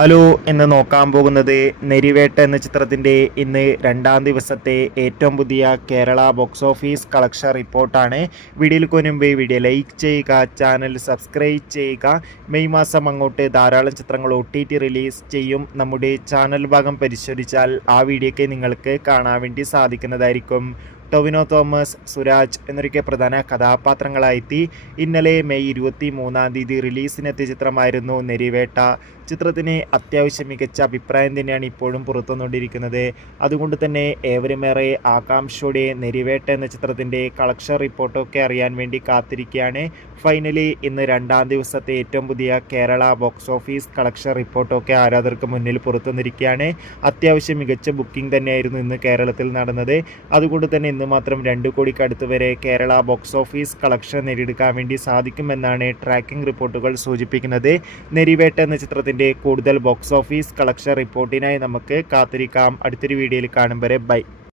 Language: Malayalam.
ഹലോ എന്ന് നോക്കാൻ പോകുന്നത് നെരിവേട്ട എന്ന ചിത്രത്തിൻ്റെ ഇന്ന് രണ്ടാം ദിവസത്തെ ഏറ്റവും പുതിയ കേരള ബോക്സ് ഓഫീസ് കളക്ഷൻ റിപ്പോർട്ടാണ്. വീഡിയോയിലേക്ക് മുൻപ് വീഡിയോ ലൈക്ക് ചെയ്യുക, ചാനൽ സബ്സ്ക്രൈബ് ചെയ്യുക. മെയ് മാസം അങ്ങോട്ട് ധാരാളം ചിത്രങ്ങൾ OTT റിലീസ് ചെയ്യും. നമ്മുടെ ചാനൽ ഭാഗം പരിശോധിച്ചാൽ ആ വീഡിയോയ്ക്ക് നിങ്ങൾക്ക് കാണാൻ വേണ്ടി സാധിക്കുന്നതായിരിക്കും. ടൊവിനോ തോമസ്, സുരാജ് എന്നൊക്കെ പ്രധാന കഥാപാത്രങ്ങളായെത്തി ഇന്നലെ മെയ് 23 റിലീസിനെത്തിയ ചിത്രമായിരുന്നു നെരിവേട്ട. ചിത്രത്തിന് അത്യാവശ്യം മികച്ച അഭിപ്രായം തന്നെയാണ് ഇപ്പോഴും പുറത്തുവന്നുകൊണ്ടിരിക്കുന്നത്. അതുകൊണ്ട് തന്നെ ഏവരുമേറെ ആകാംക്ഷയോടെ നെരിവേട്ട എന്ന ചിത്രത്തിൻ്റെ കളക്ഷൻ റിപ്പോർട്ടൊക്കെ അറിയാൻ വേണ്ടി കാത്തിരിക്കുകയാണ്. ഫൈനലി ഇന്ന് രണ്ടാം ദിവസത്തെ ഏറ്റവും പുതിയ കേരള ബോക്സ് ഓഫീസ് കളക്ഷൻ റിപ്പോർട്ടൊക്കെ ആരാധകർക്ക് മുന്നിൽ പുറത്തുവന്നിരിക്കുകയാണ്. അത്യാവശ്യം മികച്ച ബുക്കിംഗ് തന്നെയായിരുന്നു ഇന്ന് കേരളത്തിൽ നടന്നത്. അതുകൊണ്ട് തന്നെ ഇന്ന് മാത്രം 2 കോടിക്ക് അടുത്ത് വരെ കേരള ബോക്സ് ഓഫീസ് കളക്ഷൻ നേടിയെടുക്കാൻ വേണ്ടി സാധിക്കുമെന്നാണ് ട്രാക്കിംഗ് റിപ്പോർട്ടുകൾ സൂചിപ്പിക്കുന്നത്. നെരിവേട്ട എന്ന ചിത്രത്തിൻ്റെ കൂടുതൽ ബോക്സ് ഓഫീസ് കളക്ഷൻ റിപ്പോർട്ടിനായി നമുക്ക് കാത്തിരിക്കാം. അടുത്തൊരു വീഡിയോയിൽ കാണും വരെ ബൈ.